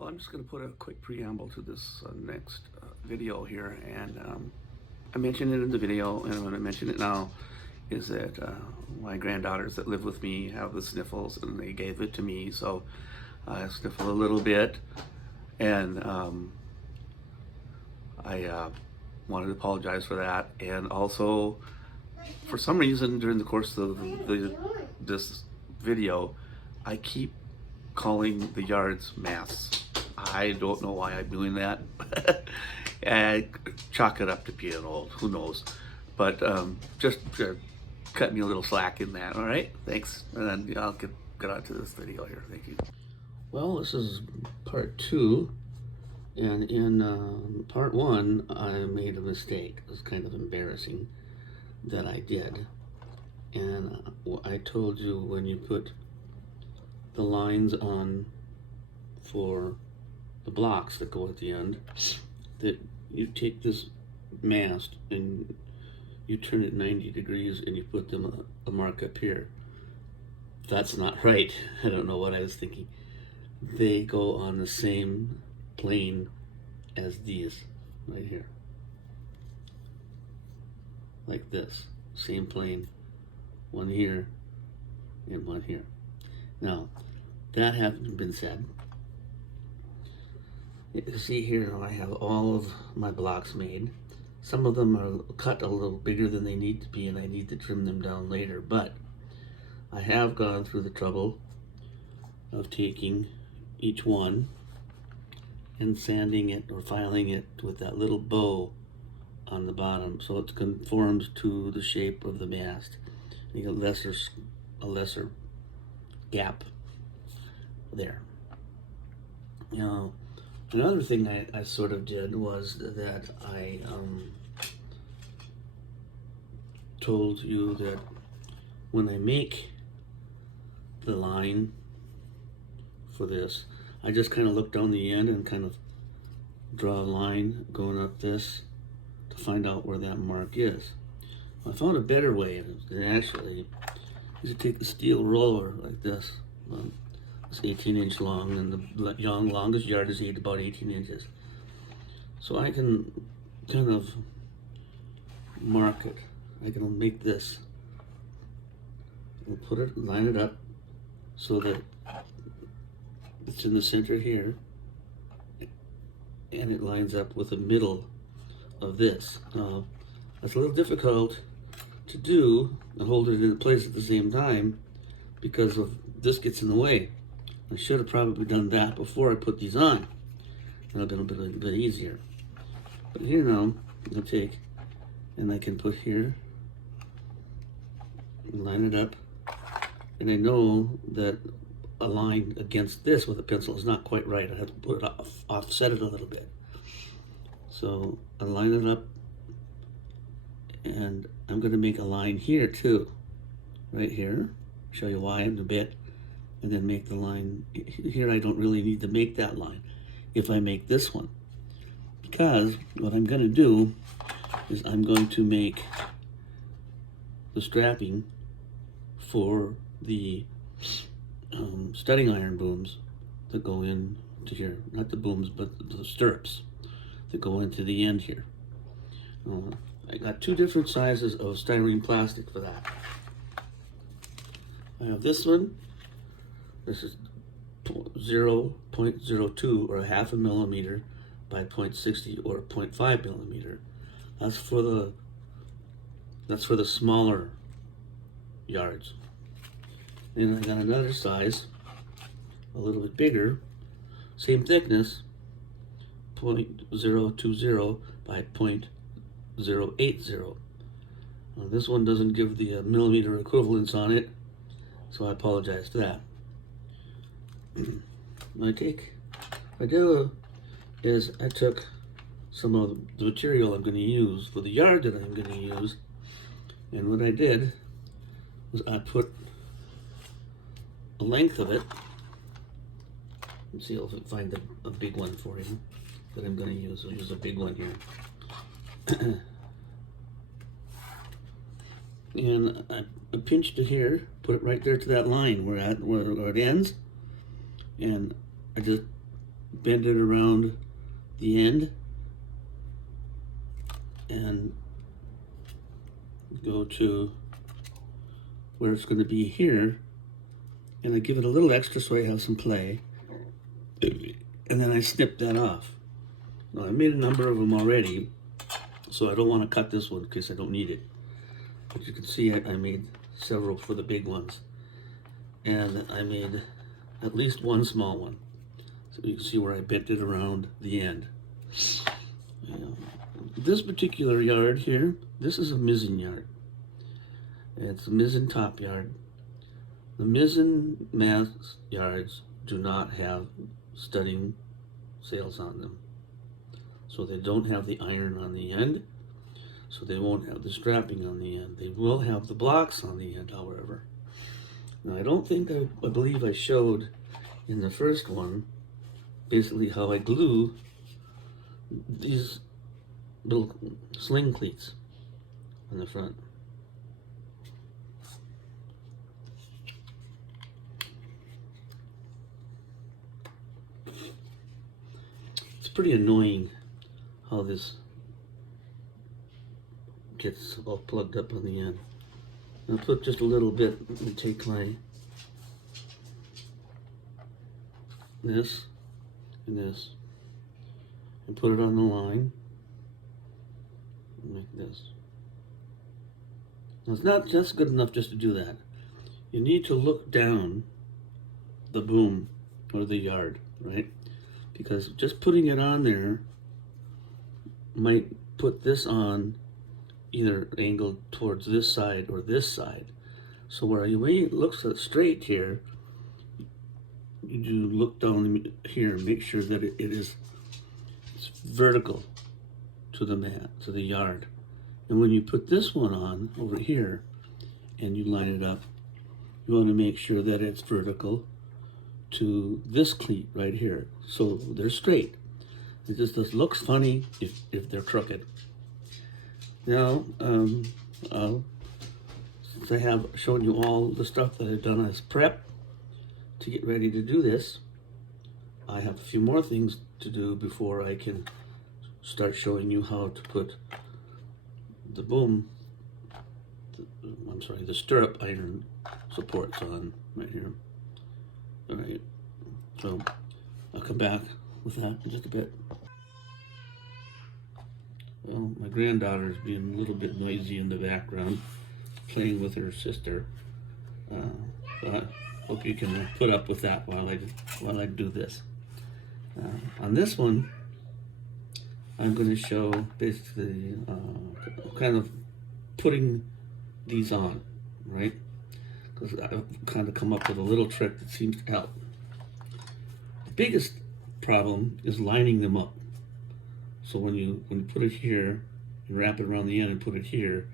Well, I'm just going to put a quick preamble to this next video here, and I mentioned it in the video, and I'm going to mention it now. Is that my granddaughters that live with me have the sniffles, and they gave it to me, so I sniffle a little bit, and I wanted to apologize for that, and also for some reason during the course of this video, I keep calling the yards mass. I don't know why I'm doing that. And chalk it up to being old. Who knows? But just cut me a little slack in that. All right. Thanks. And then I'll get on to this video here. Thank you. Well, this is part 2, and in part 1, I made a mistake. It was kind of embarrassing that I did. And I told you when you put the lines on for the blocks that go at the end, that you take this mast and you turn it 90 degrees and you put them a mark up here. That's not right. I don't know what I was thinking. They go on the same plane as these right here, like this, same plane, one here and one here. Now that having been said, you see here I have all of my blocks made. Some of them are cut a little bigger than they need to be, and I need to trim them down later, but I have gone through the trouble of taking each one and sanding it or filing it with that little bow on the bottom so it conforms to the shape of the mast. You get a lesser gap there. Now, another thing I sort of did was that I told you that when I make the line for this, I just kind of look down the end and kind of draw a line going up this to find out where that mark is. I found a better way actually is to take the steel roller like this. It's 18-inch long, and the longest yard is about 18 inches. So I can kind of mark it. I can make this and put it, line it up so that it's in the center here, and it lines up with the middle of this. That's a little difficult to do and hold it in place at the same time because of this gets in the way. I should have probably done that before I put these on. That would have been a bit easier. But here now, I'll take, and I can put here, and line it up, and I know that a line against this with a pencil is not quite right. I have to put it offset it a little bit. So I line it up, and I'm going to make a line here too, right here. Show you why in a bit. And then make the line here. I don't really need to make that line if I make this one, because what I'm going to do is I'm going to make the strapping for the studding iron booms that go into here, not the booms but the stirrups that go into the end here. I got 2 different sizes of styrene plastic for that. I have this one. This is 0.02 or a half a millimeter by 0.60 or 0.5 millimeter. That's for the smaller yards. And I got another size, a little bit bigger, same thickness, 0.020 by 0.080. This one doesn't give the millimeter equivalence on it, so I apologize for that. What I do is I took some of the material I'm going to use for the yard that I'm going to use, and what I did was I put a length of it. Let's see if I can find a big one for you that I'm going to use. I'll use a big one here. And I pinched it here, put it right there to that line where it ends, and I just bend it around the end and go to where it's going to be here, and I give it a little extra so I have some play, and then I snip that off. Now I made a number of them already, so I don't want to cut this one because I don't need it. But you can see I made several for the big ones, and I made at least one small one. So you can see where I bent it around the end. This particular yard here, this is a mizzen yard. It's a mizzen top yard. The mizzen mast yards do not have studding sails on them. So they don't have the iron on the end, so they won't have the strapping on the end. They will have the blocks on the end, however. Now I don't think I believe I showed in the first one basically how I glue these little sling cleats on the front. It's pretty annoying how this gets all plugged up on the end. I'll put just a little bit and take my this and this and put it on the line like this. Now it's not just good enough just to do that. You need to look down the boom or the yard, right? Because just putting it on there might put this on either angled towards this side or this side. So where the way it looks straight here, you do look down here and make sure that it's vertical to the mat, to the yard. And when you put this one on over here and you line it up, you want to make sure that it's vertical to this cleat right here, so they're straight. It just looks funny if they're crooked. Now, since I have shown you all the stuff that I've done as prep to get ready to do this, I have a few more things to do before I can start showing you how to put the the stirrup iron supports on right here. All right, so I'll come back with that in just a bit. Well, my granddaughter is being a little bit noisy in the background, playing with her sister. So I hope you can put up with that while I do this. On this one, I'm going to show basically kind of putting these on, right? Because I've kind of come up with a little trick that seems to help. The biggest problem is lining them up. So when you put it here, and wrap it around the end and put it here,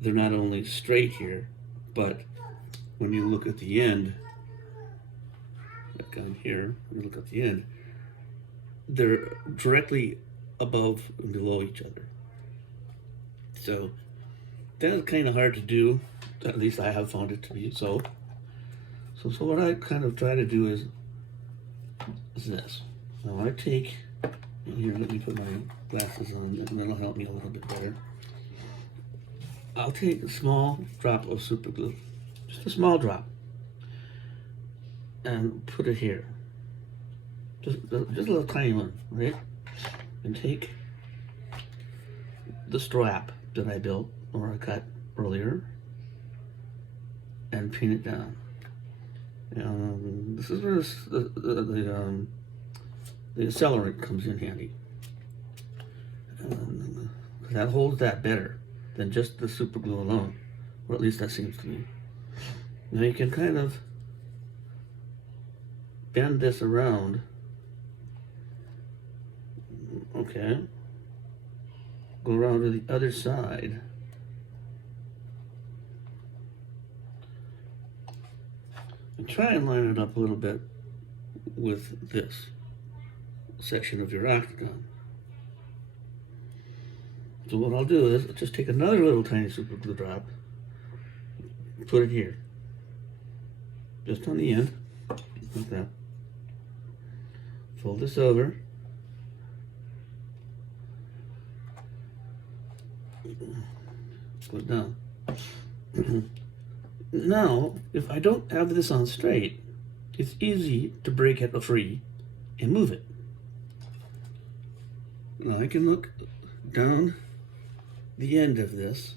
they're not only straight here, but when you look at the end, like down here, when you look at the end, they're directly above and below each other. So that's kind of hard to do. At least I have found it to be so. So what I kind of try to do is this. Now I take, here, let me put my glasses on, and that'll help me a little bit better. I'll take a small drop of super glue, just a small drop, and put it here. Just a little tiny one, right? And take the strap that I built or I cut earlier and pin it down. This is where the accelerant comes in handy. That holds that better than just the super glue alone, or at least that seems to me. Now you can kind of bend this around. Okay. Go around to the other side. And try and line it up a little bit with this section of your octagon. So what I'll do is I'll just take another little tiny super glue drop, put it here, just on the end, like that. fold this over. Put it down. Now, if I don't have this on straight, it's easy to break it free and move it. Now I can look down the end of this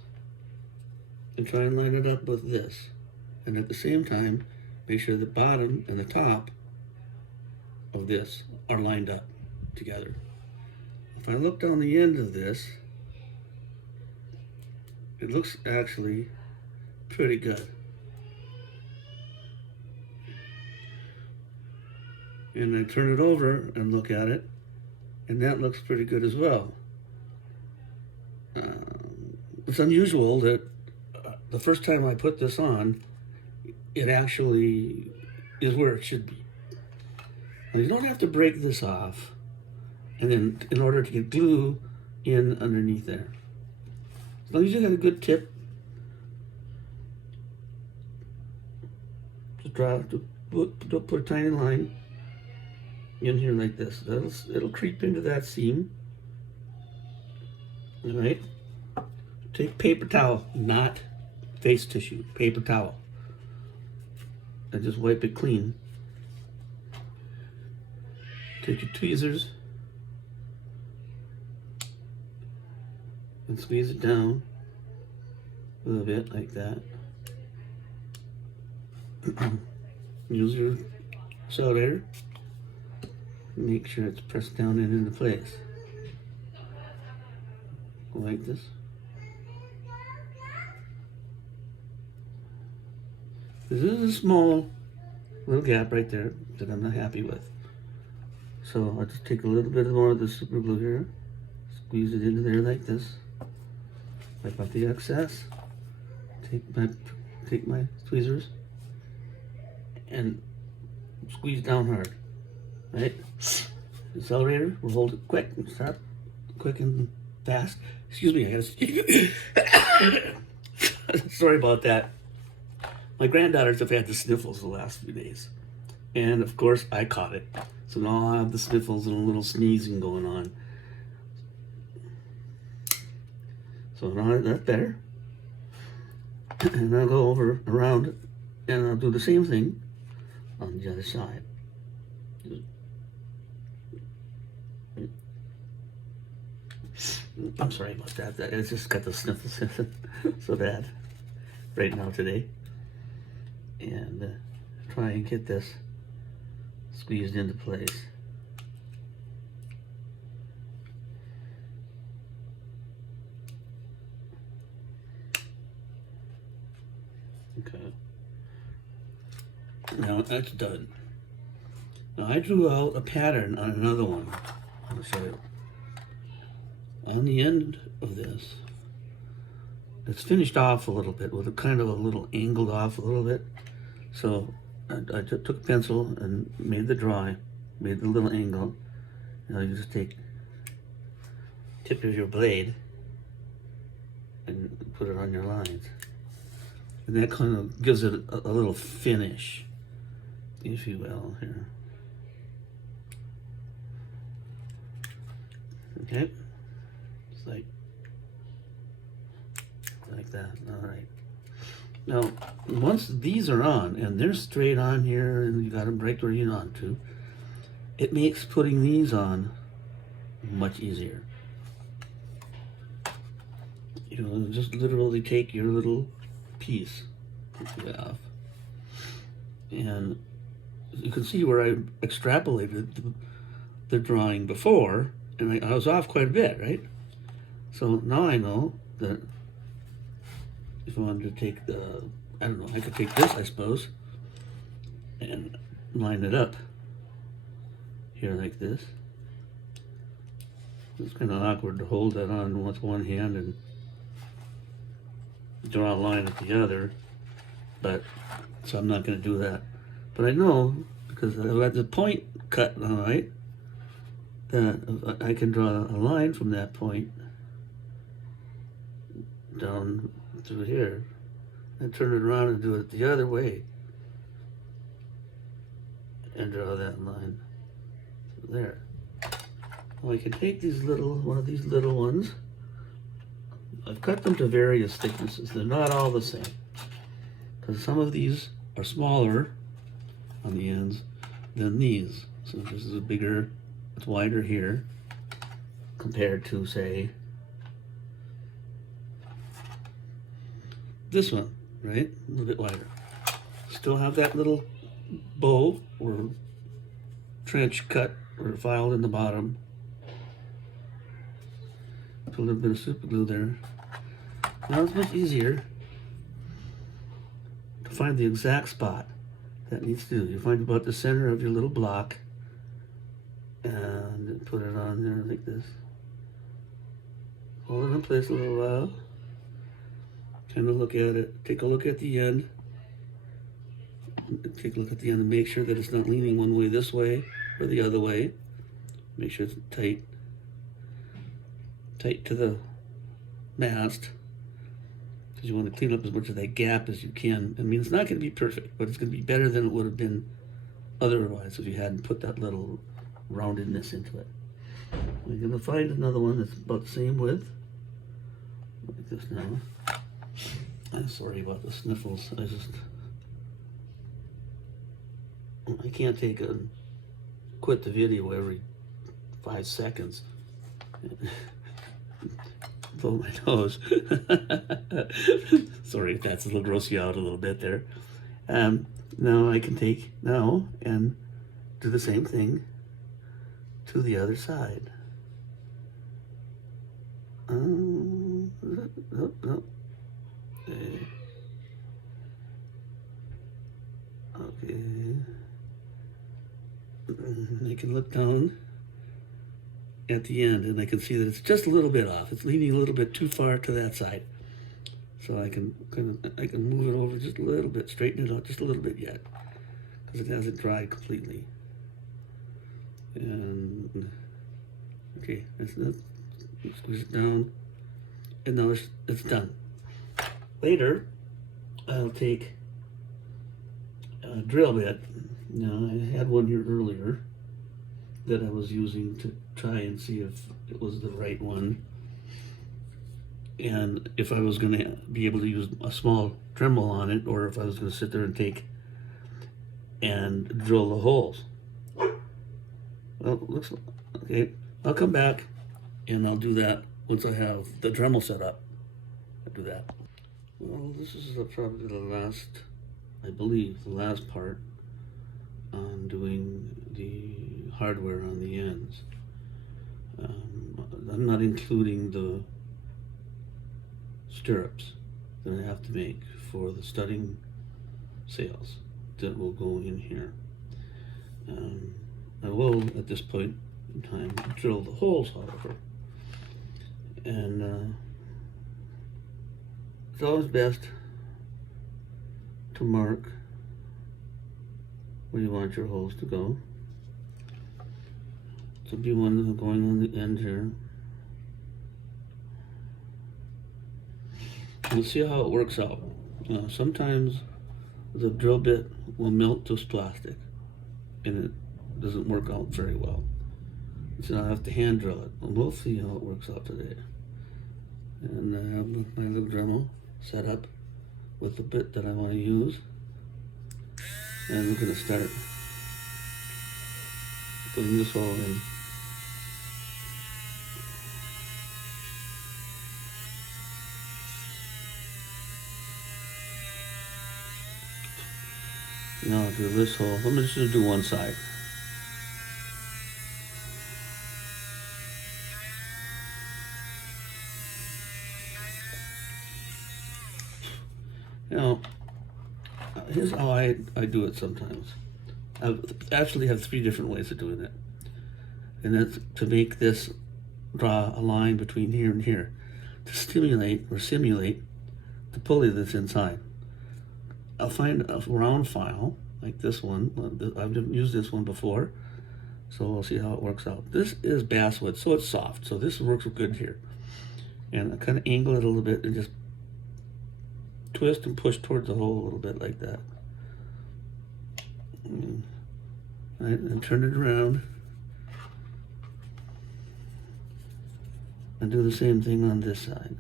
and try and line it up with this. And at the same time, make sure the bottom and the top of this are lined up together. If I look down the end of this, it looks actually pretty good. And I turn it over and look at it, and that looks pretty good as well. It's unusual that the first time I put this on, it actually is where it should be. Now, you don't have to break this off, and then in order to get glue in underneath there. As long as you got a good tip, just put a tiny line in here like this. It'll creep into that seam. All right. Take paper towel, not face tissue, paper towel, and just wipe it clean. Take your tweezers and squeeze it down a little bit like that. Use your accelerator. Make sure it's pressed down and into place. Like this. This is a small little gap right there that I'm not happy with. So I'll just take a little bit more of the super glue here, squeeze it into there like this, wipe out the excess, take my tweezers and squeeze down hard, right? Accelerator, we'll hold it quick and start quick and fast. Excuse me, I gotta sorry about that. My granddaughters have had the sniffles the last few days. And of course I caught it. So now I have the sniffles and a little sneezing going on. So now that's better. And I'll go over around and I'll do the same thing on the other side. I'm sorry about that. I just got the sniffles so bad right now today. And try and get this squeezed into place. Okay. Now that's done. Now I drew out a pattern on another one. I'll show you. On the end of this, it's finished off a little bit with a kind of a little angled off a little bit. So I took a pencil and made the drawing, made the little angle. Now you just take tip of your blade and put it on your lines. And that kind of gives it a little finish, if you will, here. Okay, it's like that, all right. Now, once these are on, and they're straight on here, and you got them right where you want to, it makes putting these on much easier. You know, just literally take your little piece that you have, and you can see where I extrapolated the drawing before, and I was off quite a bit, right? So now I know that if I wanted to take the, I don't know, I could take this, I suppose, and line it up here like this. It's kind of awkward to hold that on with one hand and draw a line at the other, but so I'm not going to do that. But I know, because I got the point cut, all right, that I can draw a line from that point down through here and turn it around and do it the other way and draw that line There. Well, I can take one of these little ones. I've cut them to various thicknesses. They're not all the same. Because some of these are smaller on the ends than these. So this is it's wider here compared to, say, this one, right? A little bit wider. Still have that little bow or trench cut or filed in the bottom. Put a little bit of super glue there. Now it's much easier to find the exact spot that needs to do. You find about the center of your little block and put it on there like this. Hold it in place a little while. Kind of look at it. Take a look at the end. Take a look at the end and make sure that it's not leaning one way this way or the other way. Make sure it's tight to the mast, because you want to clean up as much of that gap as you can. I mean, it's not going to be perfect, but it's going to be better than it would have been otherwise if you hadn't put that little roundedness into it. We're going to find another one that's about the same width, like this now. I'm sorry about the sniffles. I can't quit the video every 5 seconds. Blow my nose. Sorry if that's a little gross you out a little bit there. Now I can take and do the same thing to the other side. Okay. I can look down at the end and I can see that it's just a little bit off. It's leaning a little bit too far to that side. So I can move it over just a little bit, straighten it out just a little bit yet, because it hasn't dried completely. And okay, that's it. Squeeze it down, and now it's done. Later, I'll take a drill bit. Now I had one here earlier that I was using to try and see if it was the right one, and if I was going to be able to use a small Dremel on it, or if I was going to sit there and take and drill the holes. Well, looks okay. I'll come back and I'll do that once I have the Dremel set up. I'll do that. Well, this is probably the last, I believe, the last part on doing the hardware on the ends. I'm not including the stirrups that I have to make for the studding sails that will go in here. I will, at this point in time, drill the holes, however. And it's always best to mark where you want your holes to go. So be one going on the end here. We'll see how it works out. Sometimes the drill bit will melt this plastic and it doesn't work out very well. So I'll have to hand drill it. And we'll see how it works out today. And I have my little Dremel set up with the bit that I want to use. And we're going to start putting this hole in. Now I'll do this hole. I'm just going to do one side. Now, here's how I do it sometimes. I actually have 3 different ways of doing it. And that's to make this, draw a line between here and here, to stimulate or simulate the pulley that's inside. I'll find a round file like this one. I've used this one before, so we'll see how it works out. This is basswood, so it's soft, so this works good here. And I kind of angle it a little bit and just twist and push towards the hole a little bit like that. Right, and turn it around And do the same thing on this side.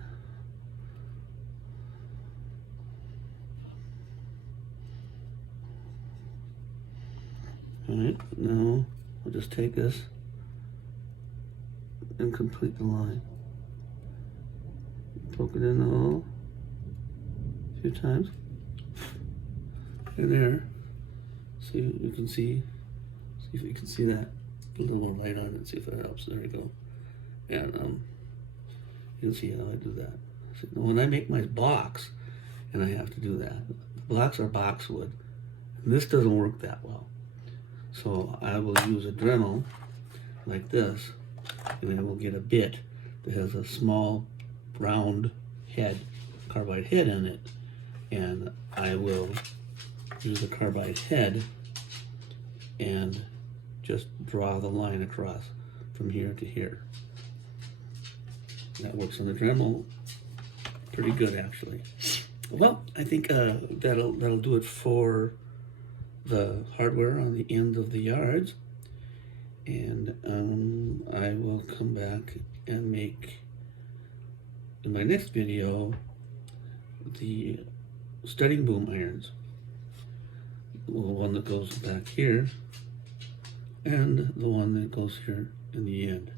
Alright, now we'll just take this and complete the line. Poke it in the hole a few times. And there. See, you can see if you can see that. Put a little more light on it, see if that helps. There we go. And you'll see how I do that. So when I make my box, and I have to do that, the blocks are boxwood, and this doesn't work that well. So I will use a Dremel like this, and I will get a bit that has a small round head, carbide head in it, and I will use the carbide head and just draw the line across from here to here. That works on the Dremel pretty good, actually. Well, I think that'll do it for the hardware on the end of the yards, and I will come back and make in my next video the studding boom irons, the one that goes back here and the one that goes here in the end.